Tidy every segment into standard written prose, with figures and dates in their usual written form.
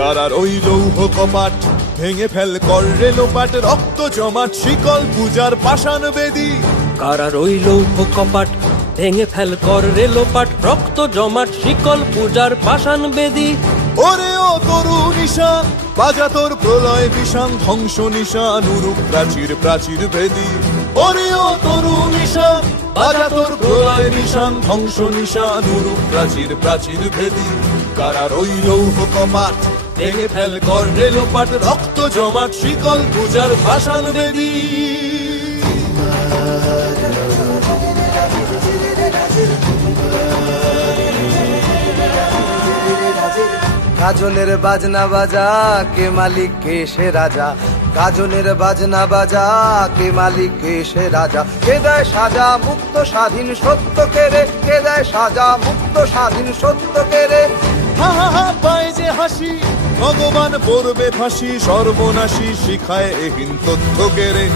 কারার ওই লৌহ কপাট ভেঙে ফেল কর রে লোপাট, রক্ত জমাট শিকল পূজার পাষাণ বেদী। কারার ওই লৌহ কপাট ভেঙে ফেল কর রে লোপাট, রক্ত জমাট শিকল পূজার পাষাণ বেদী। ওরে ও তরু নিশান বাজা তোর প্রলয় বিষান, ধ্বংস নিশান উরুপ প্রাচীর প্রাচীর ভেদী। ওরে ও তরু নিশান বাজা তোর প্রলয় নিশান, ধ্বংস নিশান উরুপ প্রাচীর প্রাচীর ভেদী। কারার ওই লৌহ কপাট ভেঙে ফেল কর রে লোপাট, রক্ত জমাট শিকল পূজার পাষাণ বেদী। গাজনের বাজনা বাজা কে মালিক কে সে রাজা, গাজনের বাজনা বাজা কে মালিক কে সে রাজা। কে দেয় সাজা মুক্ত স্বাধীন সত্য কে রে, কে দেয় সাজা মুক্ত স্বাধীন সত্য কে রে। হা হা হা পায় যে হাসি ভগবান পড়বে ফাঁসি, সর্বনাশী শিখায় এহীন তথ্য কে রে।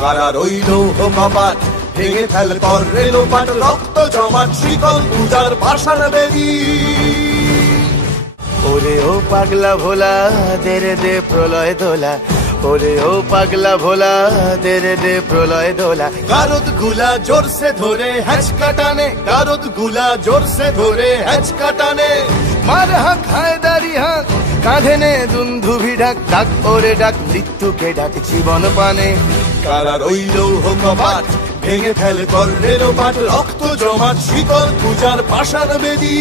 কারার ওই লৌহ কপাট ভেঙে ফেল কর রে লোপাট, রক্ত জমাট শিকল পূজার পাষাণ বেদী। ওরে ও পাগলা ভোলা দে রে দে প্রলয় দোলা, ওরে ও পাগলা ভোলা দে রে দে প্রলয় দোলা। গারদ গুলা জোরসে ধরে হ্যাচকা টানে, গারদ গুলা জোরসে ধরে হ্যাচকা টানে। মার হাক হায়দারি হাক কাঁধে নে দুন্ধুভি ডাক, ডাক ওরে ডাক মৃত্যুকে ডাক জীবন পানে। কারার ওই লৌহ কপাট ভেঙে ফেল কর রে লোপাট, রক্ত জমাট শিকল পূজার পাষাণ বেদী।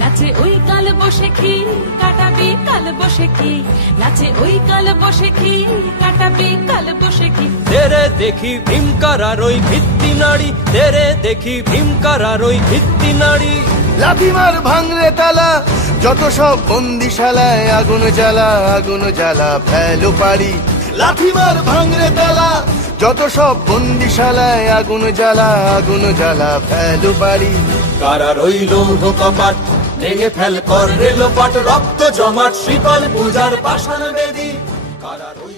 নাচে ওই কাল বসে কি কাটাবি কাল বসে কি, নাচে ওই কাল বসে কি কাটাবি কাল বসে কি। তেরে দেখি ভীমকারার ওই ভিত্তি নাড়ি, তেরে দেখি ভীমকারার ওই ভিত্তি নাড়ি। লাথি মার ভাঙরে তালা যত সব বন্দিশালায়, আগুন জ্বালা আগুন জ্বালা ফেলো পারি। লাথি মার ভাঙরে তালা যত সব বন্দিশালায়, আগুন জ্বালা আগুন জ্বালা ফেলো পারি। কারার ওই লৌহ কপাট ভেঙে ফেল কর রে লোপাট, রক্ত জমাট শিকল পূজার পাষাণ বেদী। কারার ওই